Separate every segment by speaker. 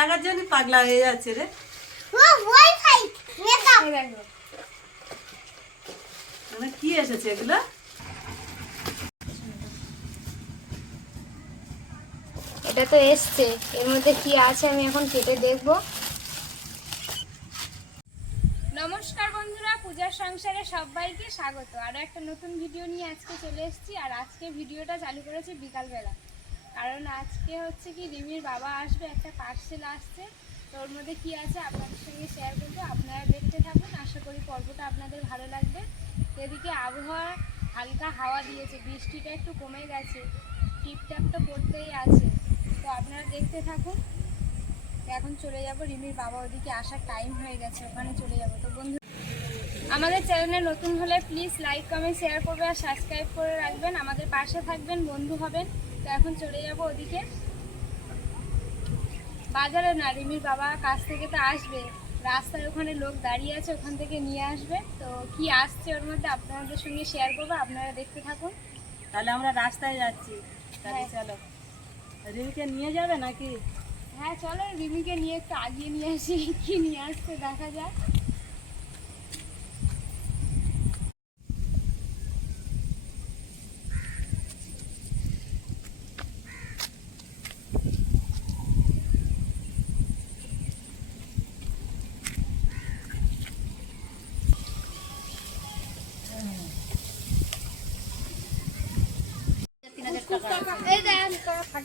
Speaker 1: দেখার জন্য পাগলা হয়ে যাচ্ছে রে। মানে কি এসেছে এগুলো?
Speaker 2: এটা তো এসছে। এর মধ্যে কি আছে আমি এখন কেটে দেখব। নমস্কার বন্ধুরা পূজার সংসারে সবাইকে স্বাগত। আরও একটা নতুন ভিডিও নিয়ে আজকে চলে এসেছি। আর আজকে ভিডিওটা চালু করেছি বিকালবেলা। কারণ আজকে হচ্ছে কি রিমির বাবা আসবে, একটা পার্সেল আসছে। তো ওর মধ্যে কী আছে আপনাদের সঙ্গে শেয়ার করব, আপনারা দেখতে থাকুন। আশা করি পর্বটা আপনাদের ভালো লাগবে। এদিকে আবহাওয়া হালকা হাওয়া দিয়েছে, বৃষ্টিটা একটু কমে গেছে টিপটাপ তো পড়তেই আছে। তো আপনারা দেখতে থাকুন। এখন চলে যাব রিমির বাবা ওদিকে আসার টাইম হয়ে গেছে, ওখানে চলে যাব। তো বন্ধু, আমাদের চ্যানেলে নতুন হলে প্লিজ লাইক কমেন্ট শেয়ার করবে আর সাবস্ক্রাইব করে রাখবেন। আমাদের পাশে থাকবেন, বন্ধু হবেন। এখন চলে যাব ওদিকে। বাজারে না রিমির বাবা কাছ থেকে তো আসবে। রাস্তায় ওখানে লোক দাঁড়িয়ে আছে ওখান থেকে নিয়ে আসবে। তো কি আসছে ওর মধ্যে আপনাদের সঙ্গে শেয়ার করব আপনারা দেখতে থাকুন।
Speaker 1: তাহলে আমরা রাস্তায় যাচ্ছি। তাহলে
Speaker 2: হ্যাঁ।
Speaker 1: চলো। রিমিকে নিয়ে যাবে নাকি?
Speaker 2: হ্যাঁ চলো রিমিকে নিয়ে একটু আগিয়ে নিয়ে আসি কি নিয়ে আসছে দেখা যাক।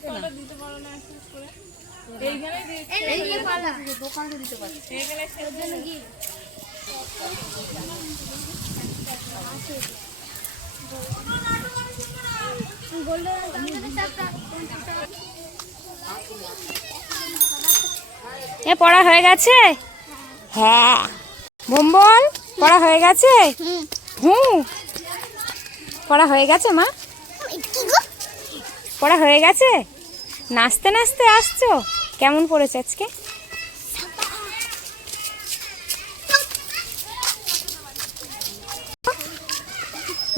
Speaker 2: দেন ফটো দিতে পারো না করে। দোকানে দিতে জন্য কি? এ পড়া হয়ে গেছে? হ্যাঁ। বোম্বল পড়া হয়ে গেছে? হুম। পড়া হয়ে গেছে মা? পড়া হয়ে গেছে? নাচতে নাচতে আসছো? কেমন পড়েছে আজকে?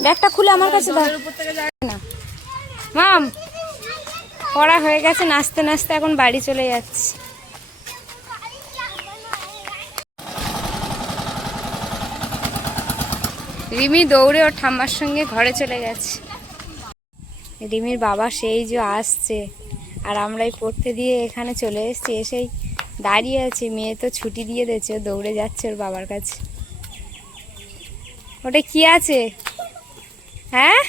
Speaker 2: ব্যাগটা খুলে আমার কাছে না। মাম, পড়া হয়ে গেছে, নাচতে নাচতে এখন বাড়ি চলে যাচ্ছে। রিমি দৌড়ে ওর ঠাম্মার সঙ্গে ঘরে চলে গেছে। রিমির বাবা সেই যে আসছে। আর আমরাই পড়তে দিয়ে এখানে চলে এসেছি এসেই দাঁড়িয়ে আছে। মেয়ে তো ছুটি দিয়ে দিয়েছে ও দৌড়ে যাচ্ছে ওর বাবার কাছে। ওটা কি আছে? হ্যাঁ?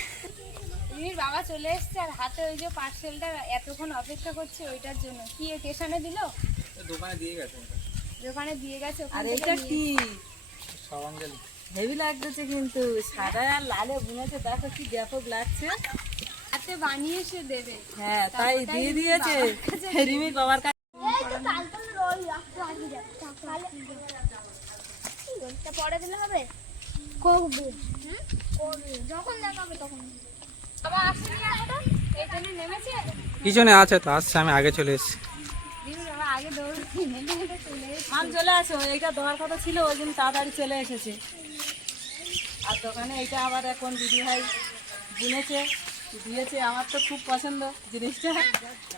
Speaker 2: রিমির বাবা চলে এসছে আর হাতে ওই যে পার্সেলটা এতক্ষণ অপেক্ষা করছে ওইটার জন্য। কি স্টেশনে দিল?
Speaker 3: দোকানে দিয়ে গেছে
Speaker 2: দোকানে দিয়ে গেছে ওখান
Speaker 1: আর এটা কি?
Speaker 3: সবাঙ্গেল
Speaker 1: হেভি লাগতেছে কিন্তু সাদা আর লালে বুনেছে। দেখো কি ব্যাপক লাগছে।
Speaker 2: হাতে বানিয়ে সে দেবে।
Speaker 1: হ্যাঁ তাই দিয়ে দিয়েছে।
Speaker 2: বাবার কাছে
Speaker 1: রিমির বাবার কাছে।
Speaker 2: পরে দিলে হবে? করবে। যখন দেখাবে তখন। বাবা আসেনি এখনও? এই জন্য নেমেছে?
Speaker 3: পিছনে আছে তো আসছে আমি আগে চলে এসেছি।
Speaker 2: হেঁটে চলে
Speaker 1: মাম চলে আসো এইটা দেওয়ার কথা ছিল ওই জন্য তাড়াতাড়ি চলে এসেছে। আর দোকানে এইটা আবার এখন দিদি ভাই বুনেছে। দিয়েছে আমার তো খুব পছন্দ জিনিসটা।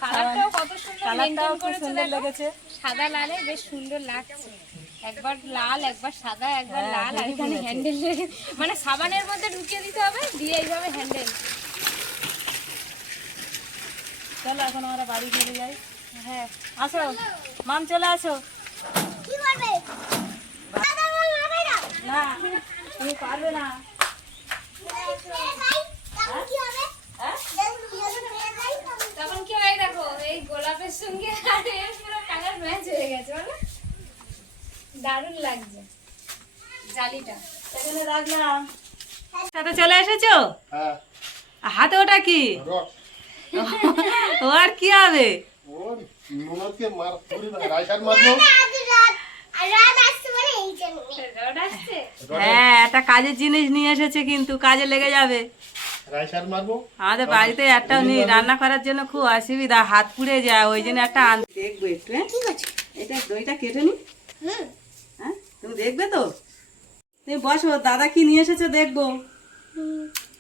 Speaker 2: কালারটাও কত সুন্দর
Speaker 1: কালারটাও খুব
Speaker 2: করেছে
Speaker 1: সুন্দর লেগেছে।
Speaker 2: সাদা লালে বেশ সুন্দর লাগছে। একবার লাল একবার সাদা একবার
Speaker 1: হ্যাঁ,
Speaker 2: লাল আর এখানে হ্যান্ডেল মানে সাবানের মধ্যে ঢুকিয়ে দিতে হবে দিয়ে এইভাবে হ্যান্ডেল
Speaker 1: চলো এখন আমরা বাড়ি চলে যাই।
Speaker 2: হ্যাঁ।
Speaker 1: আসো। মাম চলে আসো। না? তুমি পারবে না
Speaker 2: তখন কি হয় দেখো এই গোলাপের সঙ্গে আর এর পুরো কালার ম্যাচ হয়ে গেছে বলো? দারুণ লাগছে। জালিটা।
Speaker 1: এখানে রাখলাম। সাথে চলে এসেছ?
Speaker 4: হ্যাঁ।
Speaker 1: হাতে ওটা কি? ও আর কি হবে? হ্যাঁ একটা কাজের জিনিস নিয়ে এসেছে কিন্তু কাজে লেগে যাবে। আমাদের বাড়িতে একটাও নেই রান্না করার জন্য খুব অসুবিধা হাত পুড়ে যায় ওই জন্য একটা আন দেখব একটু হ্যাঁ এটা দইটা কেটে নি। হ্যাঁ তুমি দেখবে তো? তুমি বসো দাদা কি নিয়ে এসেছে দেখব।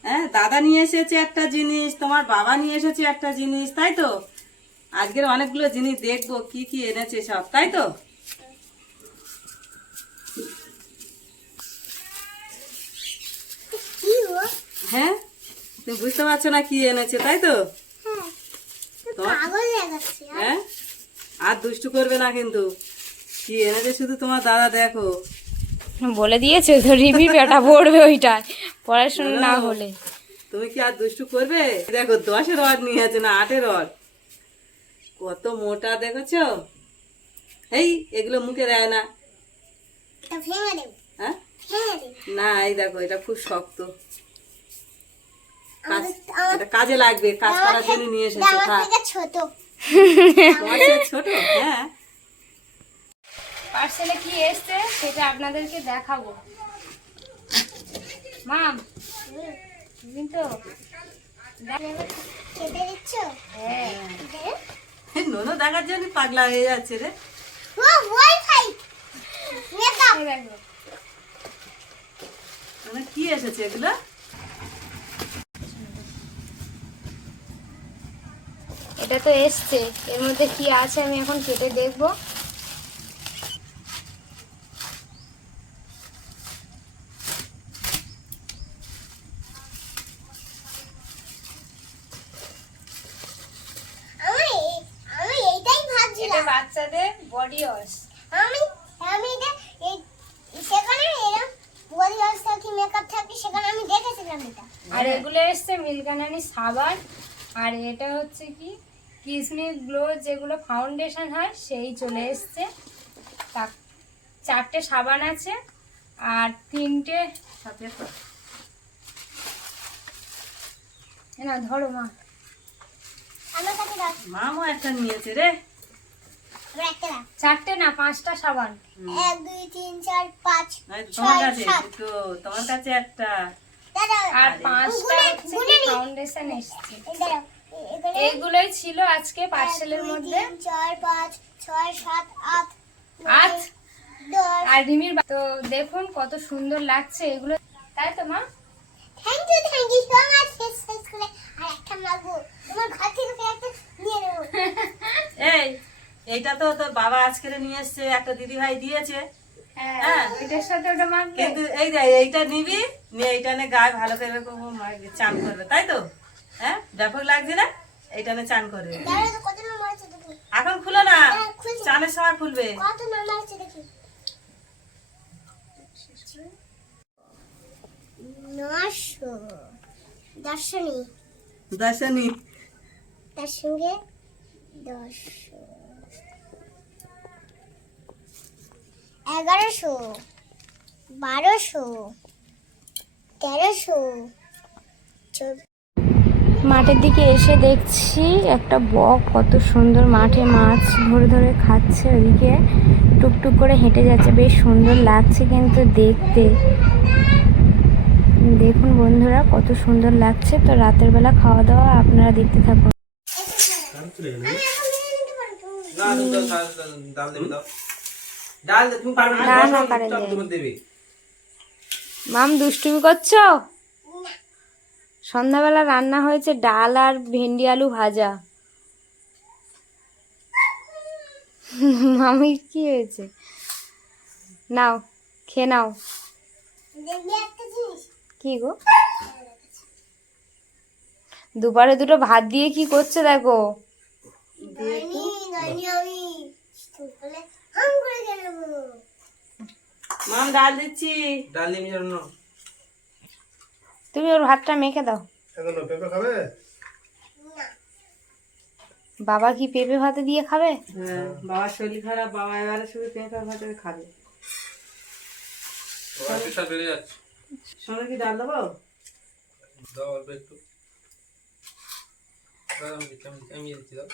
Speaker 1: হ্যাঁ দাদা নিয়ে এসেছে একটা জিনিস তোমার বাবা নিয়ে এসেছে একটা জিনিস তাই তো? আজকের অনেকগুলো জিনিস দেখব কি কি এনেছে সব তাই তো? হ্যাঁ? তুমি বুঝতে পারছ না কি এনেছে তাই তো?
Speaker 5: হ্যাঁ
Speaker 1: হ্যাঁ? আর দুষ্টু করবে না কিন্তু। কি এনেছে শুধু তোমার দাদা দেখো।
Speaker 2: বলে দিয়েছে তো রিমি বেটা পড়বে ওইটায়। পড়াশোনা না হলে।
Speaker 1: তুমি কি আর দুষ্টু করবে? দেখো দশের রড নিয়ে আছে না আটের রড কত মোটা দেখেছ? এই এগুলো মুখে দেয় না। হ্যাঁ? না এই দেখো এটা খুব শক্ত। কাজ এটা কাজে লাগবে কাজ করার জন্য নিয়ে এসেছে
Speaker 5: ছোট।
Speaker 1: ছোট? হ্যাঁ।
Speaker 2: পার্সেলে কি এসছে সেটা আপনাদেরকে দেখাবো। মাম বুঝলি তো?
Speaker 5: কেটে দিচ্ছ?
Speaker 2: হ্যাঁ।
Speaker 5: দে।
Speaker 1: নোনো দেখার জন্য পাগলা হয়ে যাচ্ছে রে। মানে কি এসেছে এগুলো?
Speaker 2: এটা তো এসছে। এর মধ্যে কি আছে আমি এখন কেটে দেখব। বাচ্চাদের বডি ওয়াশ
Speaker 5: আমি আমি এটা এই সেখানে এরকম বডি ওয়াশ থাকি মেকআপ থাকি সেখানে আমি দেখেছিলাম এটা।
Speaker 2: আর এগুলো এসছে মিল্কানানি সাবান। আর এটা হচ্ছে কি? কিসমি গ্লো যেগুলো ফাউন্ডেশন হয় সেই চলে এসছে। তা- চারটে সাবান আছে আর তিনটে না ধরো মা।
Speaker 1: মামও একটা নিয়েছে রে।
Speaker 2: চারটে না পাঁচটা সাবান।
Speaker 5: এক দুই তিন চার পাঁচ
Speaker 1: তোমার কাছে তোমার কাছে একটা।
Speaker 2: আর পাঁচটা। ফাউন্ডেশন এসছে। এইগুলোই ছিল আজকে পার্সেলের মধ্যে।
Speaker 5: চার পাঁচ ছয় সাত আট
Speaker 2: আট? আর রিমির তো দেখুন কত সুন্দর লাগছে এগুলো। তাই তো মা?
Speaker 5: Thank you thank you so much শেষ শেষ করে আর একটা মাগো তোমার ঘর থেকে একটা নিয়ে নেব।
Speaker 1: এই এইটা তো তোর বাবা আজকে নিয়ে এসছে একটা দিদি ভাই দিয়েছে।
Speaker 2: হ্যাঁ
Speaker 1: হ্যাঁ।
Speaker 2: এটার সাথে ওটা মাখবে
Speaker 1: কিন্তু এই এইটা নিবি নিয়ে এইটা নিয়ে গায়ে ভালো করে চান করবে তাই তো? হ্যাঁ? ব্যাপক লাগছে না? এইটা নিয়ে চান
Speaker 5: দেখি।
Speaker 1: এখন খুলো না।
Speaker 5: হ্যাঁ।
Speaker 1: চানের সময় খুলবে।
Speaker 5: দর্শনী
Speaker 1: দর্শনী
Speaker 5: তার সঙ্গে দশ এগারোশো। বারোশো। তেরোশো। চোদ্দ।
Speaker 2: মাঠের দিকে এসে দেখছি একটা বক কত সুন্দর মাঠে মাছ ধরে ধরে খাচ্ছে ওইদিকে টুকটুক করে হেঁটে যাচ্ছে বেশ সুন্দর লাগছে কিন্তু দেখতে দেখুন বন্ধুরা কত সুন্দর লাগছে তো রাতের বেলা খাওয়া দাওয়া আপনারা দেখতে থাকুন মাম দুষ্টুমি করছ সন্ধ্যাবেলা রান্না হয়েছে ডাল আর ভেন্ডি আলু ভাজা। মামি কি হয়েছে? নাও খেয়ে নাও। কি গো? দুপারে দুটো ভাত দিয়ে কি করছে দেখো?
Speaker 1: মাম ডাল দিচ্ছি।
Speaker 3: ডাল দিয়ে।
Speaker 2: তুমি ওর ভাতটা মেখে দাও।
Speaker 4: পেঁপে খাবে?
Speaker 2: বাবা কি পেঁপে ভাতে দিয়ে খাবে?
Speaker 1: হ্যাঁ বাবার শরীর খারাপ বাবা এবারে শুধু পেঁপে ভাতে খাবে। সঙ্গে কি ডাল দেবো?
Speaker 3: দাও অল্প একটু। আমি দিচ্ছি, আমি দিচ্ছি, আমি দিচ্ছি দাও।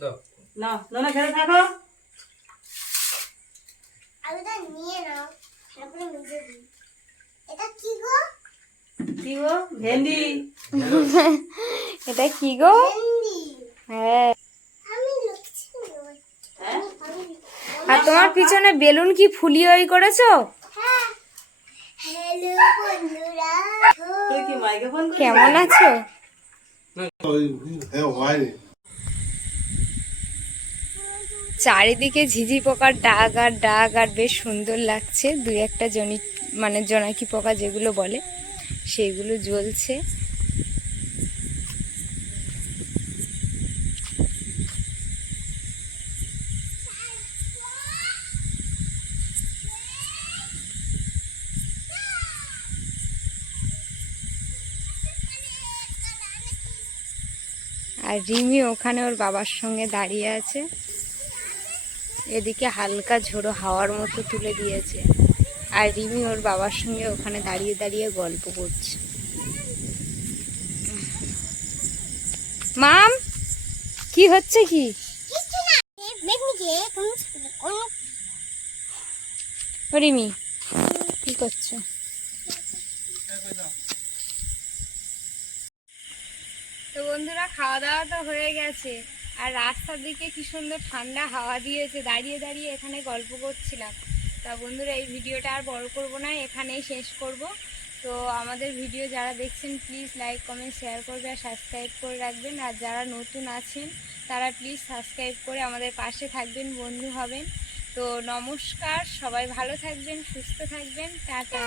Speaker 3: দাও।
Speaker 1: না নোনা খেতে থাকো
Speaker 5: আলুটা নিয়ে নাও তারপরে মেজে দিই এটা কি গো?
Speaker 1: কি গো? ভেন্ডি।
Speaker 2: এটা কি গো?
Speaker 5: ভেন্ডি।
Speaker 2: হ্যাঁ।
Speaker 1: হ্যাঁ?
Speaker 2: আর তোমার পিছনে বেলুন কি ফুলিয়ে ওই করেছ?
Speaker 5: হ্যাঁ।
Speaker 2: কেমন আছো?
Speaker 4: হ্যাঁ হয়।
Speaker 2: চারিদিকে ঝিঝি পোকার ডাক আর ডাক আর বেশ সুন্দর লাগছে। দুই একটা জনি মানে জোনাকি পোকা যেগুলো বলে সেগুলো জ্বলছে। আর রিমি ওখানে ওর বাবার সঙ্গে দাঁড়িয়ে আছে। এদিকে হালকা ঝোড়ো হাওয়ার মতো তুলে দিয়েছে। আর রিমি ওর বাবার সঙ্গে ওখানে দাঁড়িয়ে দাঁড়িয়ে গল্প করছে। মাম কি হচ্ছে কি? রিমি কি করছ? তো বন্ধুরা খাওয়া দাওয়া তো হয়ে গেছে। আর রাস্তার দিকে কি সুন্দর ঠান্ডা হাওয়া দিয়েছে দাঁড়িয়ে দাঁড়িয়ে এখানে গল্প করছিলাম। তা বন্ধুরা এই ভিডিওটা আর বড় করব না এখানেই শেষ করব। তো আমাদের ভিডিও যারা দেখছেন প্লিজ লাইক কমেন্ট শেয়ার করবে আর সাবস্ক্রাইব করে রাখবেন। আর যারা নতুন আছেন তারা প্লিজ সাবস্ক্রাইব করে আমাদের পাশে থাকবেন বন্ধু হবেন। তো নমস্কার সবাই ভালো থাকবেন সুস্থ থাকবেন। টাটা।